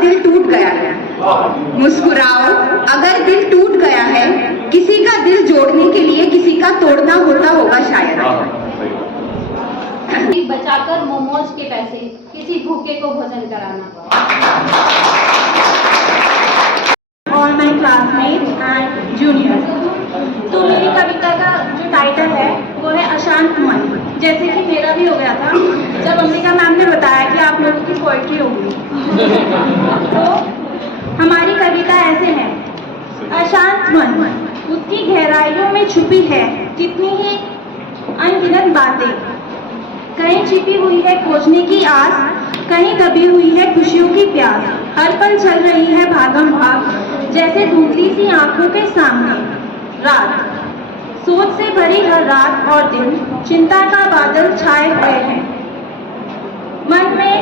दिल टूट गया है। मुस्कुराओ अगर दिल टूट गया है, किसी का दिल जोड़ने के लिए किसी का तोड़ना होता होगा शायद। बचाकर मोमोज के पैसे किसी भूखे को भोजन कराना। All my classmates and juniors. तो मेरी कविता का जो टाइटल है वो है अशांत मन। जैसे कि मेरा भी हो गया था जब अम्बिका मैम ने बताया कि आप लोगों की पोइट्री होगी। तो हमारी कविता ऐसे है। अशांत मन उसकी गहराइयों में छुपी है कितनी ही अनगिनत बातें। कहीं छिपी हुई है खोजने की आस, कहीं दबी हुई है खुशियों की प्यास। हर पल चल रही है भागम भाग जैसे धुंधली सी आंखों के सामने। रात सोच से भरी हर रात और दिन चिंता का बादल छाए हुए हैं। मन में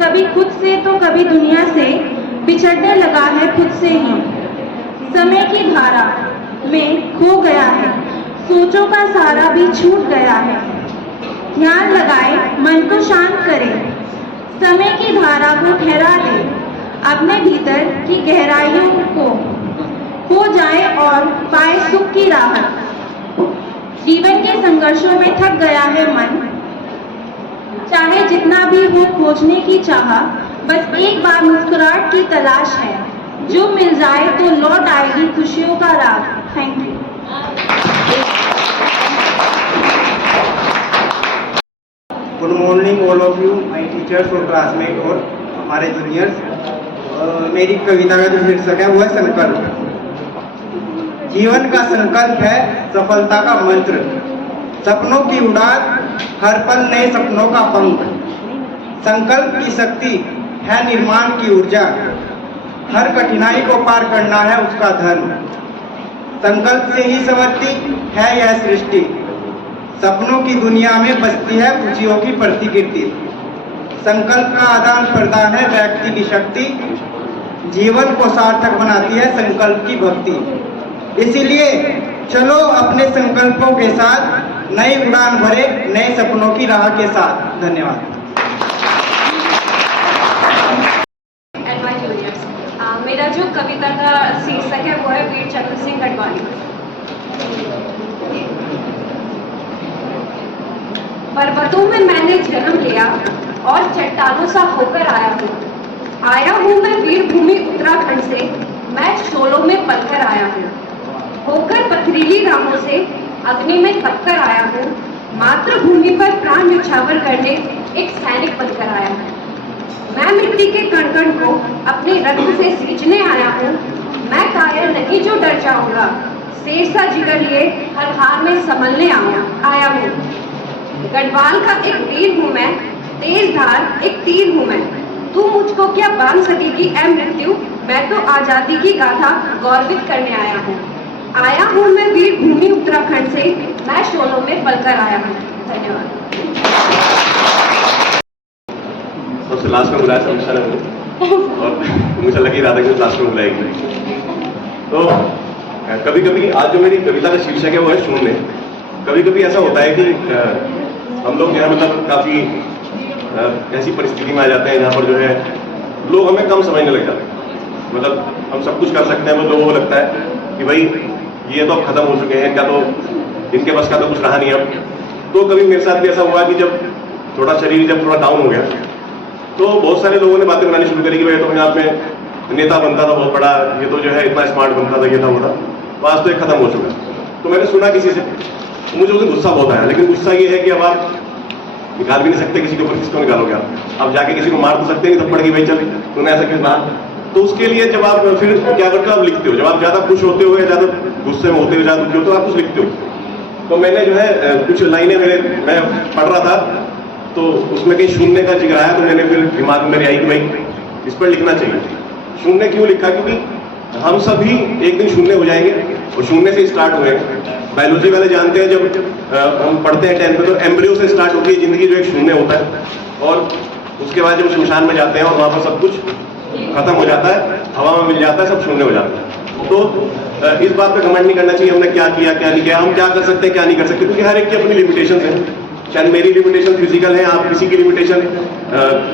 कभी खुद से तो कभी दुनिया से बिछड़ने लगा है खुद से ही। समय की धारा में खो गया है, सोचों का सारा भी छूट गया है। ध्यान लगाए मन को शांत करे, समय की धारा को ठहरा दे। अपने भीतर की गहराइयों को खो जाए और पाए सुख की राहत। जीवन के संघर्षों में थक गया है मन, चाहे जितना भी हो खोजने की चाह। बस एक बार मुस्कुराहट की तलाश है, जो मिल जाए तो लौट आएगी खुशियों का राग। Thank you. Good morning all of you, my teachers और क्लासमेट और हमारे जूनियर्स। मेरी कविता का जो शीर्षक है वो है संकल्प। जीवन का संकल्प है सफलता का मंत्र। सपनों की उड़ान, हर पल नए सपनों का पंख। संकल्प की शक्ति है निर्माण की ऊर्जा, हर कठिनाई को पार करना है उसका धर्म। संकल्प से ही संवरती है यह सृष्टि, सपनों की दुनिया में बसती है खुशियों की प्रतिकृति। संकल्प का आदान प्रदान है व्यक्ति की शक्ति, जीवन को सार्थक बनाती है संकल्प की भक्ति। इसीलिए चलो अपने संकल्पों के साथ नई उड़ान भरे नए सपनों की राह के साथ। धन्यवाद। मेरा जो कविता का शीर्षक है वो है वीर चक्र सिंह गढ़वाली। पर्वतों में मैंने जन्म लिया और चट्टानों सा होकर आया हूँ मैं वीर भूमि उत्तराखंड से, मैं शोलों में पलकर आया हूँ। होकर पथरीली राहों से अग्नि में तपकर आया हूँ, मातृभूमि पर प्राण न्यौछावर करने एक सैनिक बनकर आया हूँ। मैं मिट्टी के कण कण को अपने रक्त से सींचने आया हूँ, मैं कायर नहीं जो डर जाऊंगा, शेर सा जिगर लिए हर हार में संभलने आया हूँ। गढ़वाल का एक वीर हूँ मैं, तेज धार एक तीर हूँ मैं, तू मुझको क्या बांध सकेगी ऐ मृत्यु, मैं तो आजादी की गाथा गौरवित करने आया हूँ मैं वीर भूमि उत्तराखंड से, मैं शोलों में पलकर आया हूँ। धन्यवाद। सबसे लास्ट में बुलाया समीक्षा ने मुझे, और मुझे लगी रहा था कि लास्ट में बुलाएगी। तो कभी कभी आज जो मेरी कविता का शीर्षक है वो है शून्य। कभी कभी ऐसा होता है कि हम लोग जो है मतलब काफ़ी ऐसी परिस्थिति में आ जाते हैं जहाँ पर जो है लोग हमें कम समझने लग जाते हैं। मतलब हम सब कुछ कर सकते हैं, तो लोगों को लगता है कि भाई ये तो अब खत्म हो चुके हैं, क्या तो इनके बस का तो कुछ रहा नहीं अब। तो कभी मेरे साथ भी ऐसा हुआ कि जब थोड़ा शरीर जब थोड़ा डाउन हो गया तो बहुत सारे लोगों ने बातें बनानी शुरू करी कि भाई तो पंजाब में नेता बनता था बहुत बड़ा, ये तो जो है इतना स्मार्ट बनता था, ये था वो था, तो आज तो ये खत्म हो चुका है। तो मैंने सुना किसी से, तो मुझे उससे गुस्सा बहुत आया। लेकिन गुस्सा ये है कि अब आप निकाल भी नहीं सकते किसी के ऊपर, किसको निकालोगे आप जाके किसी को मार तो सकते नहीं थप्पड़ की भाई चल तूने ऐसा क्यों कहा। तो उसके लिए जब आप फिर क्या करते हो, आप लिखते हो। जब आप ज़्यादा खुश होते हो या ज़्यादा गुस्से में होते हो, ज़्यादा दुखी हो तो आप कुछ लिखते हो। तो मैंने जो है कुछ लाइनें मैं पढ़ रहा था तो उसमें कहीं शून्य का जिक्र आया, तो मैंने फिर दिमाग में मेरी आई कि भाई इस पर लिखना चाहिए। शून्य क्यों लिखा, क्योंकि हम सभी एक दिन शून्य हो जाएंगे और शून्य से स्टार्ट हुए। बायोलॉजी वाले जानते हैं जब हम पढ़ते हैं 10th में तो एम्ब्रियो से स्टार्ट होती है जिंदगी, जो एक शून्य होता है, और उसके बाद जब शमशान में जाते हैं और वहाँ पर सब कुछ खत्म हो जाता है, हवा में मिल जाता है, सब शून्य हो जाता है। तो इस बात पे घमंड नहीं करना चाहिए हमने क्या किया क्या नहीं किया, हम क्या कर सकते हैं क्या नहीं कर सकते, क्योंकि हर एक की अपनी लिमिटेशन है। शायद मेरी लिमिटेशन फिजिकल है, आप किसी की लिमिटेशन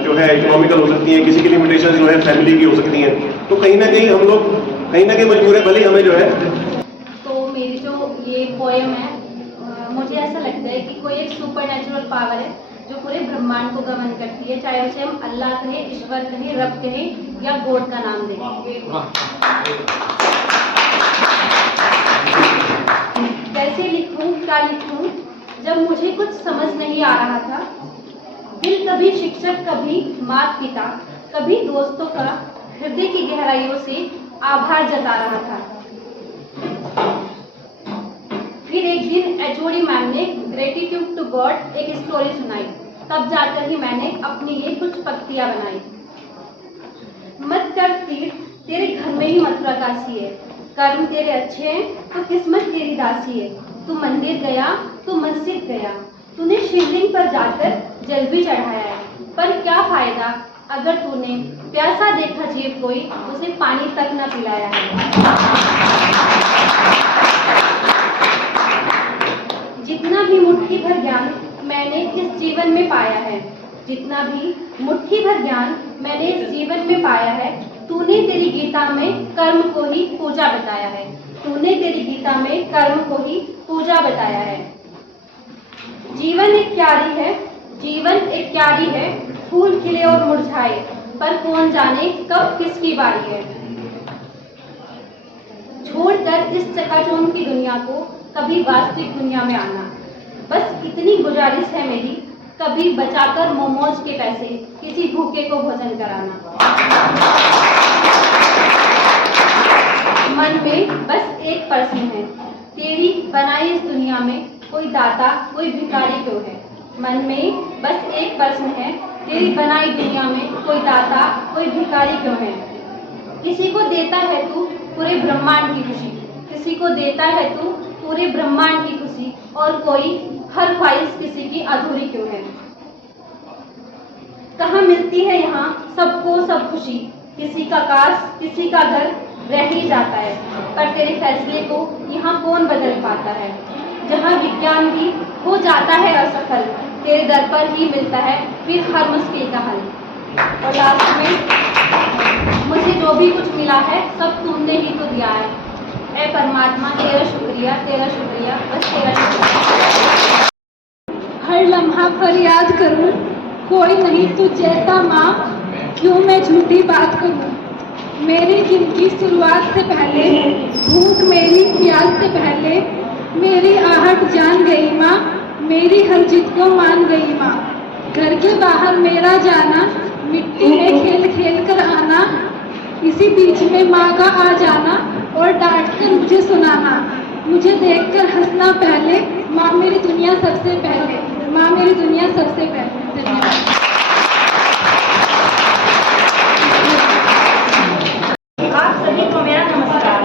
जो है इकोनॉमिकल हो सकती है, किसी की लिमिटेशन जो है फैमिली की हो सकती है। तो कहीं ना कहीं हम लोग कहीं ना कहीं मजबूर है, भले हमें जो है। तो मेरी जो ये पोएम है, मुझे ऐसा लगता है कि कोई एक सुपर नेचुरल पावर है जो पूरे ब्रह्मांड को गवर्न करती है, चाहे उसे हम अल्लाह कहें, ईश्वर कहें, रब कहें या गॉड का नाम दें। कैसे लिखूं, क्या लिखूं, जब मुझे कुछ समझ नहीं आ रहा था। दिल कभी शिक्षक, कभी माता पिता, कभी दोस्तों का हृदय की गहराइयों से आभार जता रहा था। फिर एक दिन एचओडी मैम ने ग्रेटिट्यूड टू गॉड एक स्टोरी सुनाई, तब जाकर ही मैंने अपने लिए कुछ पंक्तियां बनाई। मत कर तीर्थ, तेरे घर में ही मथुरा काशी है। कर्म तेरे अच्छे हैं तो किस्मत तेरी दासी है। तू मंदिर गया तो मस्जिद गया, तूने शिवलिंग पर जाकर जल भी चढ़ाया है, पर क्या फायदा अगर तूने प्यासा देखा जीव कोई, उसे पानी तक न पिलाया है। जितना भी मुट्ठी भर ज्ञान मैंने इस जीवन में पाया है, जितना भी मुट्ठी भर ज्ञान मैंने इस जीवन में पाया है, तूने तेरी गीता में कर्म को ही पूजा बताया है। तूने तेरी गीता में कर्म को ही पूजा बताया है। जीवन एक क्यारी है, जीवन एक क्यारी है, फूल खिले और मुरझाए, पर कौन जाने कब किसकी बारी है। छोड़कर इस चकाचौंध की दुनिया को कभी वास्तविक दुनिया में आना, बस इतनी गुजारिश है मेरी, कभी बचाकर मोमोज के पैसे किसी भूखे को भोजन कराना। मन में बस एक प्रश्न है, तेरी बनाई इस दुनिया में कोई दाता कोई भिखारी क्यों है। मन में बस एक प्रश्न है, तेरी बनाई दुनिया में कोई दाता कोई भिखारी क्यों है। किसी को देता है तू पूरे ब्रह्मांड की खुशी, किसी को देता है तू पूरे ब्रह्मांड की खुशी, और कोई हर ख्वाहिश किसी की अधूरी क्यों है। कहाँ मिलती है यहाँ सबको सब खुशी, किसी का काश किसी का घर रह ही जाता है, पर तेरे फैसले को यहाँ कौन बदल पाता है। जहाँ विज्ञान भी हो जाता है असफल, तेरे दर पर ही मिलता है फिर हर मुश्किल का हल। और लास्ट में मुझे जो भी कुछ मिला है सब तुमने ही तो दिया है। ऐ परमात्मा तेरा शुक्रिया, तेरा शुक्रिया, बस तेरा शुक्रिया। हर लम्हा फरियाद करूं, कोई नहीं तू जैसा माँ, क्यों मैं झूठी बात करूं। मेरी दिन की शुरुआत से पहले, भूख मेरी प्यास से पहले, मेरी आहट जान गई माँ, मेरी हर जिद को मान गई माँ। घर के बाहर मेरा जाना, मिट्टी में खेल खेल कर आना, इसी बीच में माँ का आ जाना और डांट कर मुझे सुनाना। मुझे देखकर हंसना पहले, माँ मेरी दुनिया सबसे पहले, माँ मेरी दुनिया सबसे पहले। धन्यवाद। आप सभी को मेरा नमस्कार।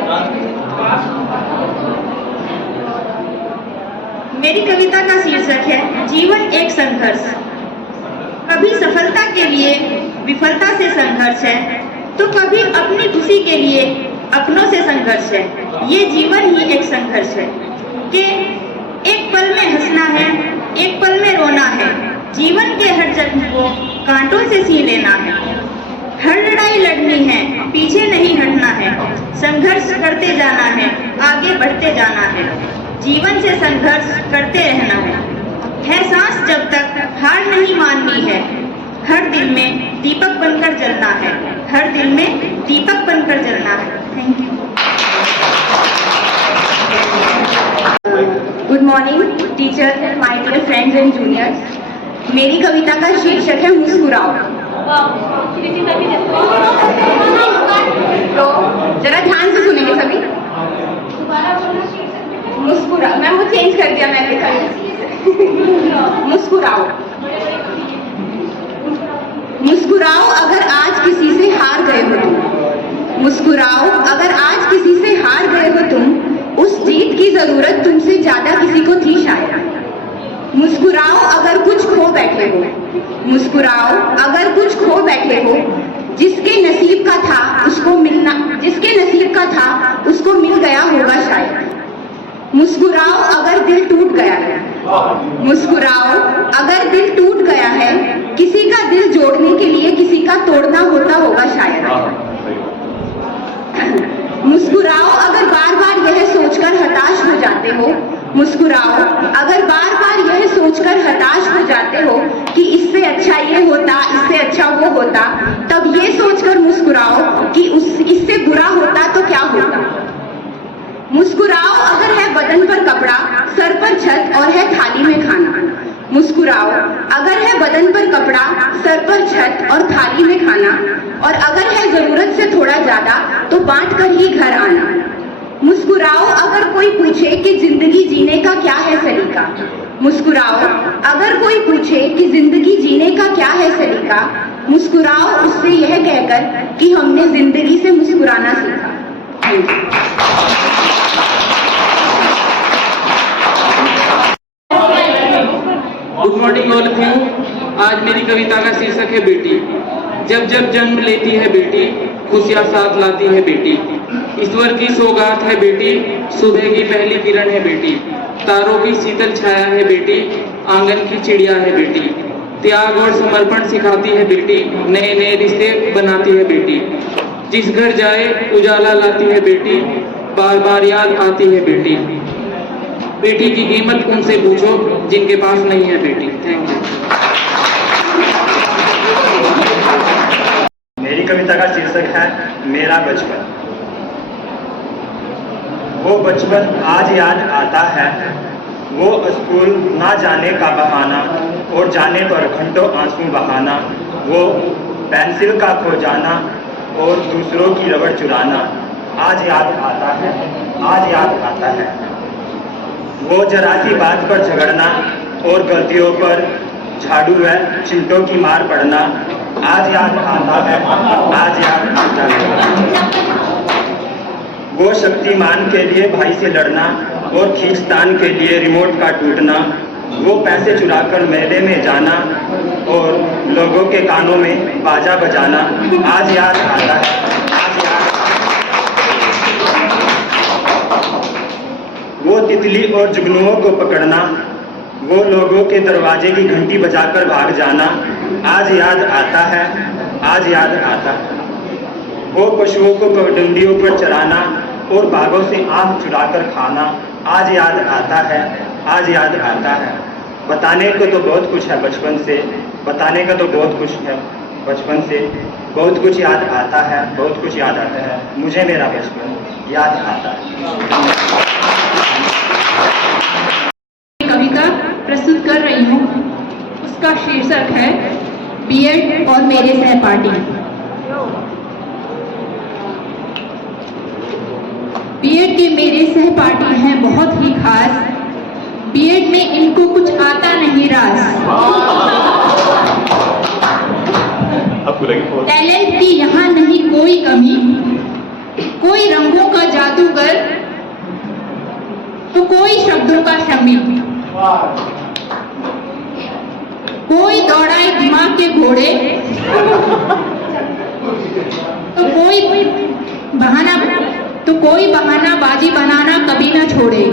मेरी कविता का शीर्षक है जीवन एक संघर्ष। कभी सफलता के लिए विफलता से संघर्ष है, तो कभी अपनी खुशी के लिए अपनों से संघर्ष है। ये जीवन ही एक संघर्ष है कि एक पल में हंसना है, एक पल में रोना है। जीवन के हर जख्म को कांटों से सी लेना है। हर लड़ाई लड़नी है, पीछे नहीं हटना है। संघर्ष करते जाना है, आगे बढ़ते जाना है। जीवन से संघर्ष करते रहना है सांस जब तक हार नहीं माननी है। हर दिल में दीपक बनकर जलना है, हर दिल में दीपक बनकर जलना है। Thank you. Good morning teacher, my dear friends and juniors. मेरी कविता का शीर्षक है मुस्कुराओ। तो जरा ध्यान से सुनेंगे सभी। मुस्कुरा, मैम वो चेंज कर दिया मैंने कल। मुस्कुराओ। मुस्कुराओ अगर आज किसी से हार गए हो तुम। मुस्कुराओ अगर आज किसी से हार गए हो तुम। उस जीत की जरूरत तुमसे ज्यादा किसी को थी शायद। मुस्कुराओ अगर कुछ खो बैठे हो। मुस्कुराओ अगर कुछ खो बैठे हो। जिसके नसीब का था उसको मिलना, जिसके नसीब का था उसको मिल गया होगा शायद। मुस्कुराओ अगर दिल टूट गया है। मुस्कुराओ अगर दिल टूट गया है, किसी का दिल जोड़ने के लिए किसी का तोड़ना होगा शायद। मुस्कुराओ अगर बार बार यह सोचकर हताश हो जाते हो। मुस्कुराओ अगर बार बार यह सोचकर हताश हो जाते हो कि इससे अच्छा ये होता, इससे अच्छा वो होता, तब ये सोचकर मुस्कुराओ कि इससे बुरा होता तो क्या होता। मुस्कुराओ अगर है बदन पर कपड़ा, सर पर छत और है थाली में खाना। मुस्कुराओ अगर है बदन पर कपड़ा, सर पर छत और थाली में खाना, और अगर है जरूरत से थोड़ा ज्यादा तो बांट कर ही घर आना। मुस्कुराओ अगर कोई पूछे कि जिंदगी जीने का क्या है सलीका। मुस्कुराओ अगर कोई पूछे कि जिंदगी जीने का क्या है सलीका। मुस्कुराओ उससे यह कहकर कि हमने जिंदगी से मुस्कुराना सीखा। Good morning all of you. आज मेरी कविता का शीर्षक है बेटी। जब जब जन्म लेती है बेटी, खुशियां साथ लाती है बेटी। ईश्वर की सौगात है बेटी, सुबह की पहली किरण है बेटी। तारों की शीतल छाया है बेटी, आंगन की चिड़िया है बेटी। त्याग और समर्पण सिखाती है बेटी, नए नए रिश्ते बनाती है बेटी। जिस घर जाए उजाला लाती है बेटी, बार बार याद आती है बेटी। बेटी की कीमत उनसे पूछो जिनके पास नहीं है बेटी। Thank you. मेरी कविता का शीर्षक है मेरा बचपन। वो बचपन आज याद आता है, वो स्कूल ना जाने का बहाना और जाने पर घंटों आंसू बहाना। वो पेंसिल का खो जाना और दूसरों की रबड़ चुराना आज याद आता है, आज याद आता है। वो जरा सी बात पर झगड़ना और गलतियों पर झाड़ू व चिंटों की मार पड़ना आज याद आता है, आज याद आता है। वो शक्तिमान के लिए भाई से लड़ना और खींचतान के लिए रिमोट का टूटना। वो पैसे चुराकर मेले में जाना और लोगों के कानों में बाजा बजाना आज याद आता है, आज याद। वो तितली और जुगनुओं को पकड़ना, वो लोगों के दरवाजे की घंटी बजाकर भाग जाना आज याद आता है, आज याद आता है। वो पशुओं को पगडंडियों पर चराना और बागों से आम चुराकर खाना आज याद आता है, आज याद आता है। बताने को तो बहुत कुछ है बचपन से, बताने का तो बहुत कुछ है बचपन से। बहुत कुछ याद आता है, बहुत कुछ याद आता है। मुझे मेरा बचपन याद आता है। कविता प्रस्तुत कर रही हूँ, उसका शीर्षक है बीएड और मेरे सहपाठी। बीएड के मेरे सहपाठी हैं बहुत ही खास, बीएड में इनको कुछ आता नहीं रास। टैलेंट की यहाँ नहीं कोई कमी, कोई रंगों का जादूगर तो कोई शब्दों का शमी। कोई दौड़ाए दिमाग के घोड़े तो कोई बहाना बाजी बनाना कभी ना छोड़े।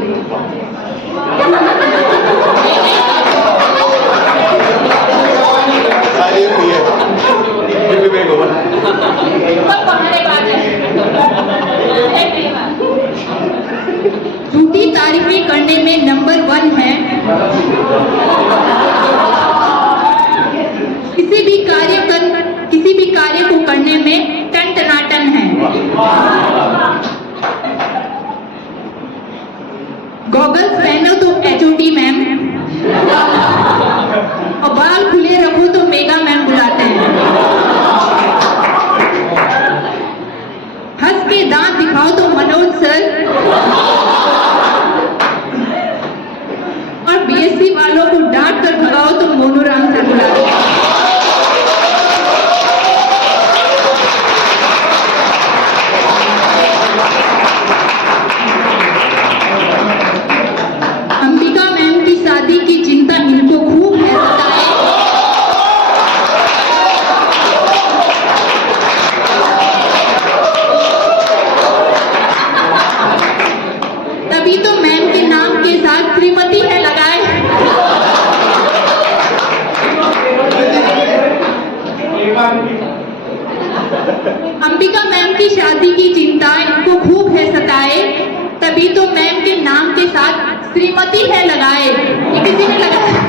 झूठी तारीफें करने में नंबर 1 है, किसी भी कार्य को करने में टन टनाटन है। गॉगल्स पहनो तो एचओडी मैम, और बाल खुले रखो तो मेगा मैम बुलाते हैं। हंस के दांत दिखाओ तो मनोज सर, और बीएससी वालों को डांट कर भगाओ तो मोनूराम सर बुलाते हैं। अंबिका मैम की शादी की चिंता इनको खूब है, तभी तो मैम के नाम अंबिका मैम की शादी की चिंता इनको खूब है सताए, तभी तो मैम के नाम के साथ श्रीमती है लगाए। ये किसी ने लगाया?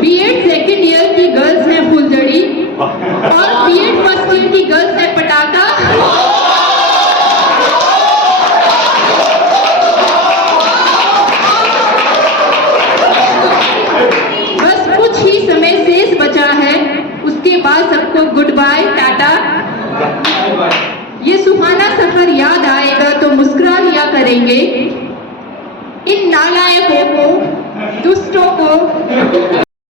बीएड सेकेंड ईयर की गर्ल्स है फुलझड़ी और बीएड फर्स्ट ईयर की गर्ल्स है पटाखा। बस कुछ ही समय शेष बचा है, उसके बाद सबको गुड बाय टाटा। ये सुहाना सफर याद आएगा तो मुस्कुरा लिया करेंगे। इन नालायकों को, दुष्टों को